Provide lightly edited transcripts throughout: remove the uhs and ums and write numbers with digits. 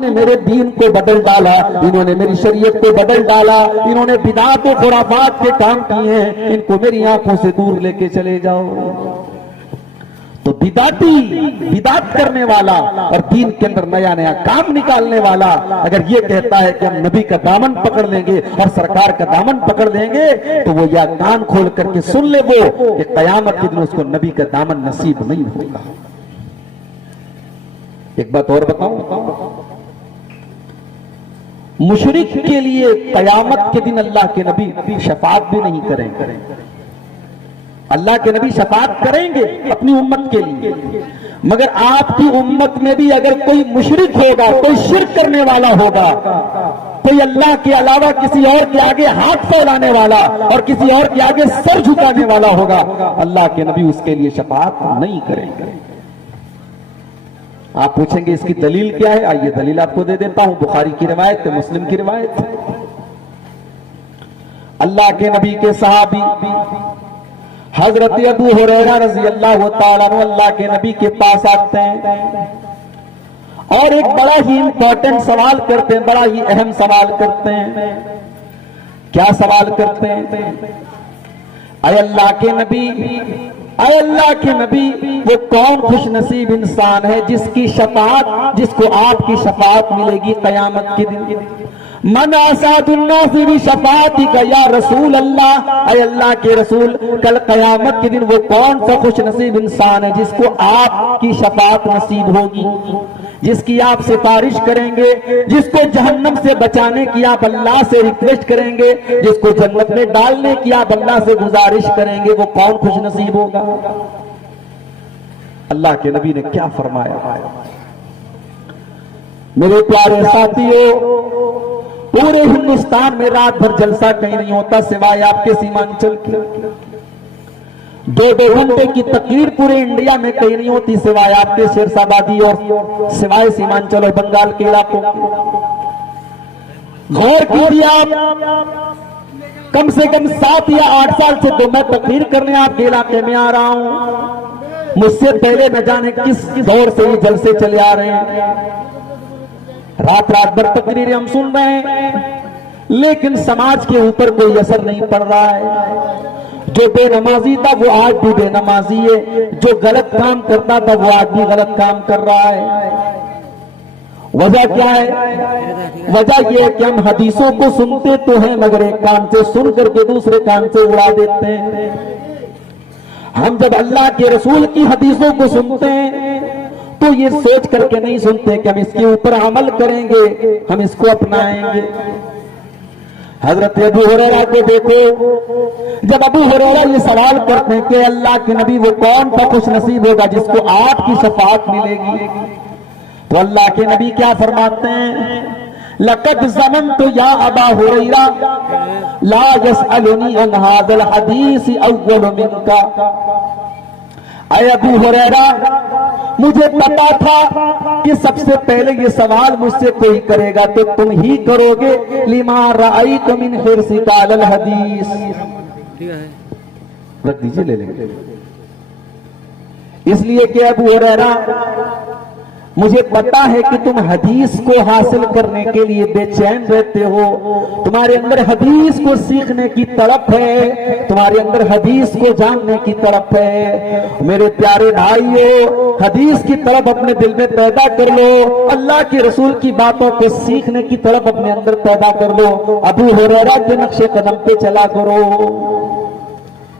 نے میرے دین کو بدل ڈالا، انہوں نے میری شریعت کو بدل ڈالا، انہوں نے بدعات و خرافات کے کام کیے ہیں، ان کو میری آنکھوں سے دور لے کے چلے جاؤ۔ تو بدعت کرنے والا اور دین کے اندر نیا نیا کام نکالنے والا اگر یہ کہتا ہے کہ ہم نبی کا دامن پکڑ لیں گے اور سرکار کا دامن پکڑ لیں گے، تو وہ یا کان کھول کر کے سن لے وہ کہ قیامت کے دن اس کو نبی کا دامن نصیب نہیں ہوگا۔ ایک بات اور بتاؤں، مشرک کے لیے قیامت کے دن اللہ کے نبی شفاعت بھی نہیں کریں گے۔ اللہ کے نبی شفاعت کریں گے اپنی امت کے لیے، مگر آپ کی امت میں بھی اگر کوئی مشرک ہوگا، کوئی شرک کرنے والا ہوگا، کوئی اللہ کے علاوہ کسی اور کے آگے ہاتھ پھیلانے والا اور کسی اور کے آگے سر جھکانے والا ہوگا، اللہ کے نبی اس کے لیے شفاعت نہیں کریں گے۔ آپ پوچھیں گے اس کی دلیل کیا ہے؟ آئیے دلیل آپ کو دے دیتا ہوں، بخاری کی روایت ہے، مسلم کی روایت ہے۔ اللہ کے نبی کے صحابی حضرت ابو ہریرہ رضی اللہ تعالیٰ عنہ اللہ کے نبی کے پاس آتے ہیں اور ایک بڑا ہی امپورٹنٹ سوال کرتے ہیں، بڑا ہی اہم سوال کرتے ہیں۔ کیا سوال کرتے ہیں؟ اے اللہ کے نبی، اے اللہ کے نبی، وہ کون خوش نصیب انسان ہے جس کی شفاعت، جس کو آپ کی شفاعت ملے گی قیامت کے دن؟ من اسعد الناس بشفاعتک یا رسول اللہ، اے اللہ کے رسول، کل قیامت کے دن وہ کون سا خوش نصیب انسان ہے جس کو آپ کی شفاعت نصیب ہوگی، جس کی آپ سفارش کریں گے، جس کو جہنم سے بچانے کی آپ اللہ سے ریکویسٹ کریں گے، جس کو جنت میں ڈالنے کی آپ اللہ سے گزارش کریں گے، وہ کون خوش نصیب ہوگا؟ اللہ کے نبی نے کیا فرمایا؟ میرے پیارے ساتھیوں، پورے ہندوستان میں رات بھر جلسہ کہیں نہیں ہوتا سوائے آپ کے سیمانچل کے، 2 گھنٹے کی تقریر پورے انڈیا میں کہیں نہیں ہوتی سوائے آپ کے شیرسابادی اور سوائے سیمانچل اور بنگال کے علاقوں میں۔ غور کیجیے، آپ کم سے کم 7 یا 8 سال سے تو میں تقریر کرنے آپ کے علاقے میں آ رہا ہوں، مجھ سے پہلے نہ جانے کس دور سے یہ جلسے چلے آ رہے ہیں، رات بھر تقریریں ہم سن رہے ہیں، لیکن سماج کے اوپر کوئی اثر نہیں پڑ رہا ہے۔ جو بے نمازی تھا وہ آج بھی بے نمازی ہے، جو غلط کام کرتا تھا وہ آج بھی غلط کام کر رہا ہے۔ وجہ کیا ہے؟ وجہ یہ ہے کہ ہم حدیثوں کو سنتے تو ہیں مگر ایک کان سے سن کر کے دوسرے کان سے اڑا دیتے ہیں۔ ہم جب اللہ کے رسول کی حدیثوں کو سنتے ہیں تو یہ سوچ کر کے نہیں سنتے کہ ہم اس کے اوپر عمل کریں گے، ہم اس کو اپنائیں گے۔ حضرت ابو ہریرہ کو دیکھو، جب ابو ہریرہ یہ سوال کرتے ہیں کہ اللہ کے نبی وہ کون سا خوش نصیب ہوگا جس کو آپ کی شفاعت ملے گی، تو اللہ کے نبی کیا فرماتے ہیں؟ لقد ظننت یا ابا ہریرہ لا يسألنی عن هذا الحدیث اول منک، اے ابو ہریرہ مجھے پتا تھا کہ سب سے پہلے یہ سوال مجھ سے کوئی کرے گا تو تم ہی کرو گے، لما رأیت من حرصک علی الحدیث۔ رکھ دیجئے، لے لیں گے، اس لیے کہ ابو ہریرہ مجھے پتا ہے کہ تم حدیث کو حاصل کرنے کے لیے بے چین رہتے ہو، تمہارے اندر حدیث کو سیکھنے کی تڑپ ہے، تمہارے اندر حدیث کو جاننے کی تڑپ ہے۔ میرے پیارے بھائیو، حدیث کی طرف اپنے دل میں پیدا کر لو، اللہ کے رسول کی باتوں کو سیکھنے کی طرف اپنے اندر پیدا کر لو، ابو ہریرہ کے نقش قدم پہ چلا کرو،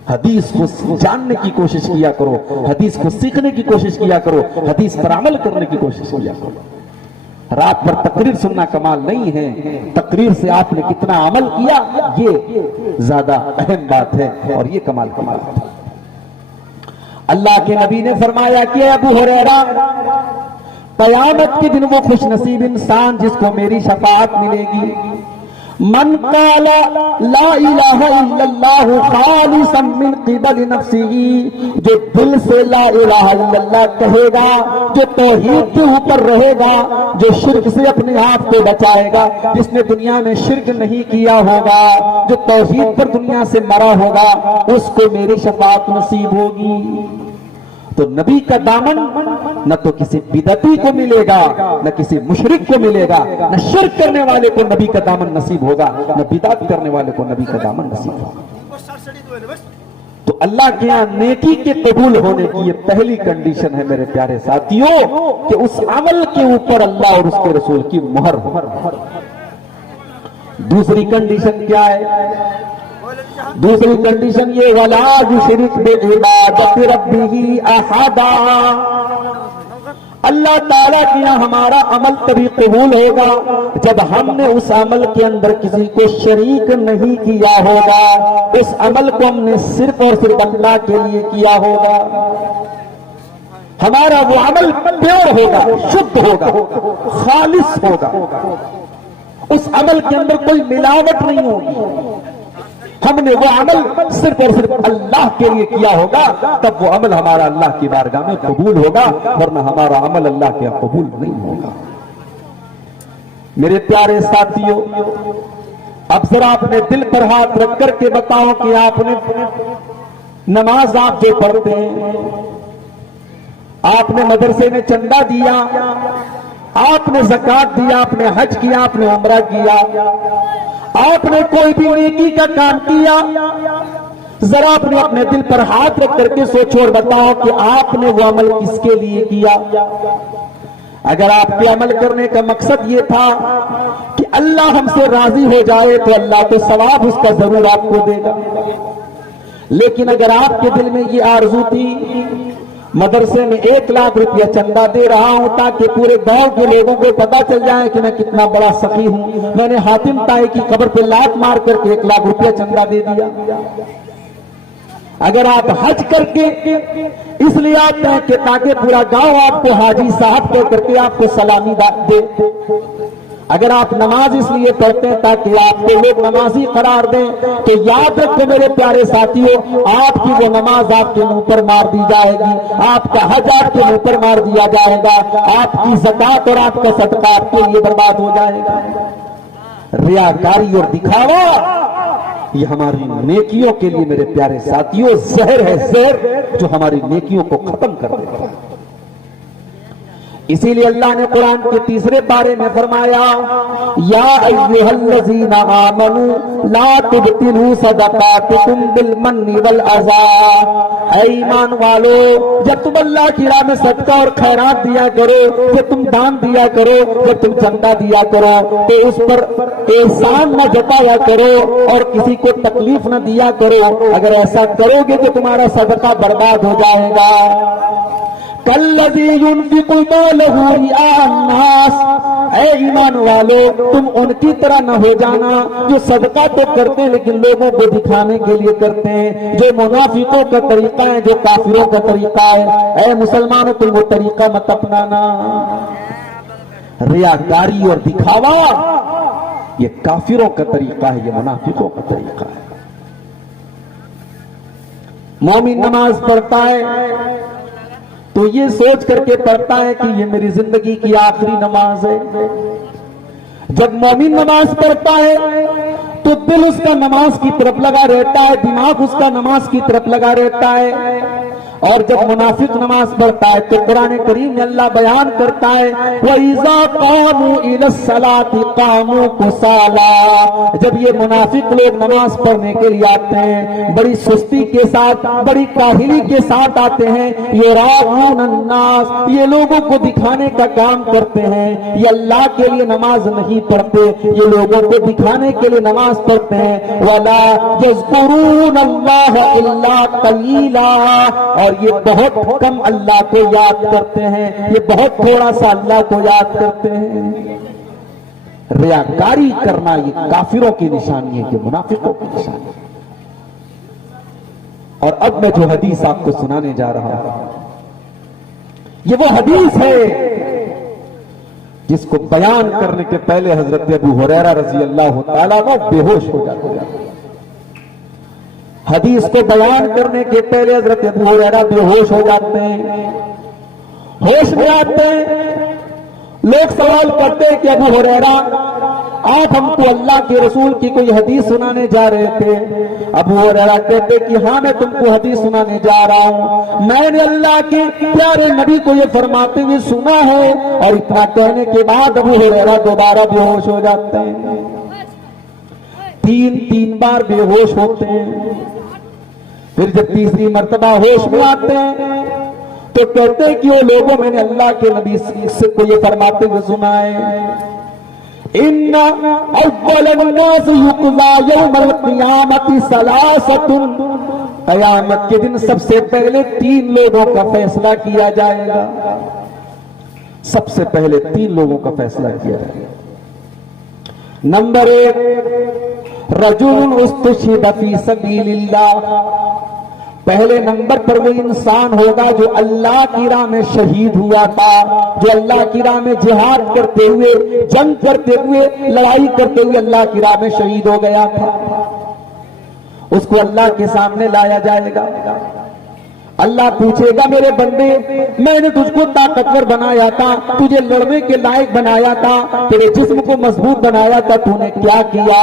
حدیث کو جاننے کی کوشش کیا کرو، حدیث کو سیکھنے کی کوشش کیا کرو، حدیث پر عمل کرنے کی کوشش کیا کرو۔ رات بھر تقریر سننا کمال نہیں ہے، تقریر سے آپ نے کتنا عمل کیا یہ زیادہ اہم بات ہے، اور یہ کمال ہے۔ اللہ کے نبی نے فرمایا کہ ابو ہریرہ قیامت کے دن وہ خوش نصیب انسان جس کو میری شفاعت ملے گی، من قال لا الہ الا اللہ خالصا من قبل نفسه، جو دل سے لا الہ الا اللہ کہے گا، جو توحید کے اوپر رہے گا، جو شرک سے اپنے آپ کو بچائے گا، جس نے دنیا میں شرک نہیں کیا ہوگا، جو توحید پر دنیا سے مرا ہوگا، اس کو میری شفاعت نصیب ہوگی۔ تو نبی کا دامن نہ تو کسی بدعتی کو ملے گا، نہ کسی مشرک کو ملے گا، نہ شرک کرنے والے کو نبی کا دامن نصیب ہوگا، نہ بدعت کرنے والے کو نبی کا دامن نصیب ہوگا۔ تو اللہ کے یہاں نیکی کے قبول ہونے کی یہ پہلی کنڈیشن ہے میرے پیارے ساتھیوں کہ اس عمل کے اوپر اللہ اور اس کے رسول کی مہر ہو۔ دوسری کنڈیشن کیا ہے؟ دوسری کنڈیشن یہ وَلَا يُشْرِكْ بِعِبَادَةِ رَبِّهِ أَحَدًا۔ اللہ تعالیٰ کے یہاں ہمارا عمل تبھی قبول ہوگا جب ہم نے اس عمل کے اندر کسی کو شریک نہیں کیا ہوگا، اس عمل کو ہم نے صرف اور صرف اللہ کے لیے کیا ہوگا، ہمارا وہ عمل پیور ہوگا، شدھ ہوگا، خالص ہوگا، اس عمل کے اندر کوئی ملاوٹ نہیں ہوگی، ہم نے وہ عمل صرف اور صرف اللہ کے لیے کیا ہوگا، تب وہ عمل ہمارا اللہ کی بارگاہ میں قبول ہوگا، ورنہ ہمارا عمل اللہ کے قبول نہیں ہوگا۔ میرے پیارے ساتھیوں، اب ذرا اپنے دل پر ہاتھ رکھ کر کے بتاؤ کہ آپ نے نماز آپ جو پڑھتے ہیں، آپ نے مدرسے میں چندہ دیا، آپ نے زکوٰۃ دیا، آپ نے حج کیا، آپ نے عمرہ کیا، آپ نے کوئی بھی نیکی کا کام کیا، ذرا اپنے دل پر ہاتھ رکھ کر کے سوچو اور بتاؤ کہ آپ نے وہ عمل کس کے لیے کیا؟ اگر آپ کے عمل کرنے کا مقصد یہ تھا کہ اللہ ہم سے راضی ہو جائے تو اللہ تو ثواب اس کا ضرور آپ کو دے گا، لیکن اگر آپ کے دل میں یہ آرزو تھی مدرسے میں 1 لاکھ روپیہ چندہ دے رہا ہوں تاکہ پورے گاؤں کے لوگوں کو پتا چل جائے کہ میں کتنا بڑا سخی ہوں، میں نے حاتم طائی کی قبر پہ لات مار کر کے 1 لاکھ روپیہ چندہ دے دیا۔ اگر آپ حج کر کے اس لیے آتے ہیں کہ تاکہ پورا گاؤں آپ کو حاجی صاحب کہہ کر کے آپ کو سلامی دے، اگر آپ نماز اس لیے پڑھتے ہیں تاکہ آپ کو لوگ نمازی قرار دیں، تو یاد رکھو میرے پیارے ساتھیوں، آپ کی وہ نماز آپ کے منہ پر مار دی جائے گی، آپ کا حج آپ کے منہ پر مار دیا جائے گا، آپ کی زکوٰۃ اور آپ کا صدقہ آپ کے لیے برباد ہو جائے گا۔ ریاکاری اور دکھاوا یہ ہماری نیکیوں کے لیے میرے پیارے ساتھیوں زہر ہے، زہر جو ہماری نیکیوں کو ختم کر دیتا ہے۔ اسی لیے اللہ نے قرآن کے 3 پارے میں فرمایا یا ایھا الذین آمنوا لا تبطلوا صدقاتکم بالمن والعذا۔ اے ایمان والو، جب تم اللہ کی راہ میں صدقہ اور خیرات دیا کرو، جب تم دان دیا کرو، جب تم چندہ دیا کرو، تو اس پر احسان نہ جتایا کرو اور کسی کو تکلیف نہ دیا کرو۔ اگر ایسا کرو گے تو تمہارا صدقہ برباد ہو جائے گا۔ کالذی ينفق مالہ رئاء الناس۔ اے ایمان والو، تم ان کی طرح نہ ہو جانا جو صدقہ تو کرتے ہیں لیکن لوگوں کو دکھانے کے لیے کرتے ہیں، جو منافقوں کا طریقہ ہے، جو کافروں کا طریقہ ہے۔ اے مسلمانوں، تم وہ طریقہ مت اپنانا۔ ریاکاری اور دکھاوا یہ کافروں کا طریقہ ہے، یہ منافقوں کا طریقہ ہے۔ مومن نماز پڑھتا ہے تو یہ سوچ کر کے پڑھتا ہے کہ یہ میری زندگی کی آخری نماز ہے۔ جب مومن نماز پڑھتا ہے تو دل اس کا نماز کی طرف لگا رہتا ہے، دماغ اس کا نماز کی طرف لگا رہتا ہے۔ اور جب منافق نماز پڑھتا ہے تو قرآن کریم میں اللہ بیان کرتا ہے وَإِذَا قَامُوا إِلَى الصَّلَاةِ قَامُوا كُسَالَىٰ۔ جب یہ منافق لوگ نماز پڑھنے کے لیے آتے ہیں بڑی سستی کے ساتھ، بڑی کاہلی کے ساتھ آتے ہیں، يُرَاءُونَ النَّاسَ، یہ لوگوں کو دکھانے کا کام کرتے ہیں، یہ اللہ کے لیے نماز نہیں پڑھتے، یہ لوگوں کو دکھانے کے لیے نماز پڑھتے ہیں۔ وَلَا يَذْكُرُونَ اللَّهَ إِلَّا قَلِيلًا، اور یہ بہت کم اللہ کو یاد کرتے ہیں، یہ بہت تھوڑا سا اللہ کو یاد کرتے ہیں۔ ریاکاری کرنا یہ کافروں کی نشانی ہے، یہ منافقوں کی نشانی ہے۔ اور اب میں جو حدیث آپ کو سنانے جا رہا ہوں یہ وہ حدیث ہے جس کو بیان کرنے کے پہلے حضرت ابو ہریرہ رضی اللہ تعالیٰ عنہ بے ہوش ہو جاتے ہیں۔ حدیث کو بیان کرنے کے پہلے حضرت ابو ہریرہ بے ہوش ہو جاتے ہیں، ہوش میں آتے ہیں۔ لوگ سوال کرتے ہیں کہ ابو ہریرہ آپ ہم کو اللہ کے رسول کی کوئی حدیث سنانے جا رہے تھے؟ ابو ہریرہ کہتے کہ ہاں میں تم کو حدیث سنانے جا رہا ہوں، میں نے اللہ کے پیارے نبی کو یہ فرماتے ہوئے سنا ہے۔ اور اتنا کہنے کے بعد ابو ہریرہ دوبارہ بے ہوش ہو جاتے ہیں، تین بار بے ہوش ہوتے ہیں۔ پھر جب تیسری مرتبہ ہوش میں آتے ہیں تو کہتے ہیں کہ وہ لوگوں میں نے اللہ کے نبی سے کو یہ فرماتے ہوئے سنا ہے، ان اول الناس یقضى یوم القیامت ثلاثۃ، قیامت کے دن سب سے پہلے 3 لوگوں کا فیصلہ کیا جائے گا، سب سے پہلے 3 لوگوں کا فیصلہ کیا جائے گا۔ نمبر 1 رجل استشهد فی سبیل اللہ، پہلے نمبر پر وہ انسان ہوگا جو اللہ کی راہ میں شہید ہوا تھا، جو اللہ کی راہ میں جہاد کرتے ہوئے، جنگ کرتے ہوئے، لڑائی کرتے ہوئے اللہ کی راہ میں شہید ہو گیا تھا۔ اس کو اللہ کے سامنے لایا جائے گا، اللہ پوچھے گا میرے بندے میں نے تجھ کو طاقتور بنایا تھا، تجھے لڑنے کے لائق بنایا تھا، تیرے جسم کو مضبوط بنایا تھا، تو نے کیا کیا؟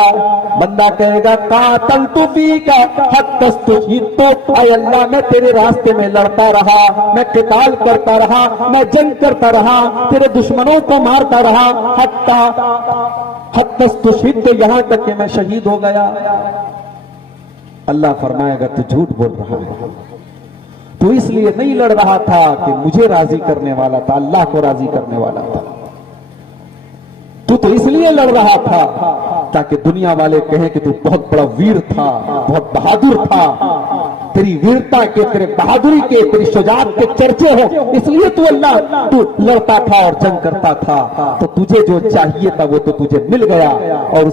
بندہ کہے گا قاتلت فیک حتی استشہدت، اے اللہ میں تیرے راستے میں لڑتا رہا، میں قتال کرتا رہا، میں جنگ کرتا رہا، تیرے دشمنوں کو مارتا رہا، حتی استشہدت، یہاں تک کہ میں شہید ہو گیا۔ اللہ فرمائے گا تو جھوٹ بول رہا ہے، تو اس لیے نہیں لڑ رہا تھا کہ مجھے راضی کرنے والا تھا، اللہ کو راضی کرنے والا تھا، تو اس لیے لڑ رہا تھا تاکہ دنیا والے کہیں کہ تو بہت بڑا ویر تھا، بہت بہادر تھا، تیری ویرتا کے، تیرے بہادری کے، تیری شجاعت کے چرچے ہو، اس لیے تو لڑتا تھا اور جنگ کرتا تھا، تو تجھے جو چاہیے تھا وہ تو تجھے مل گیا، اور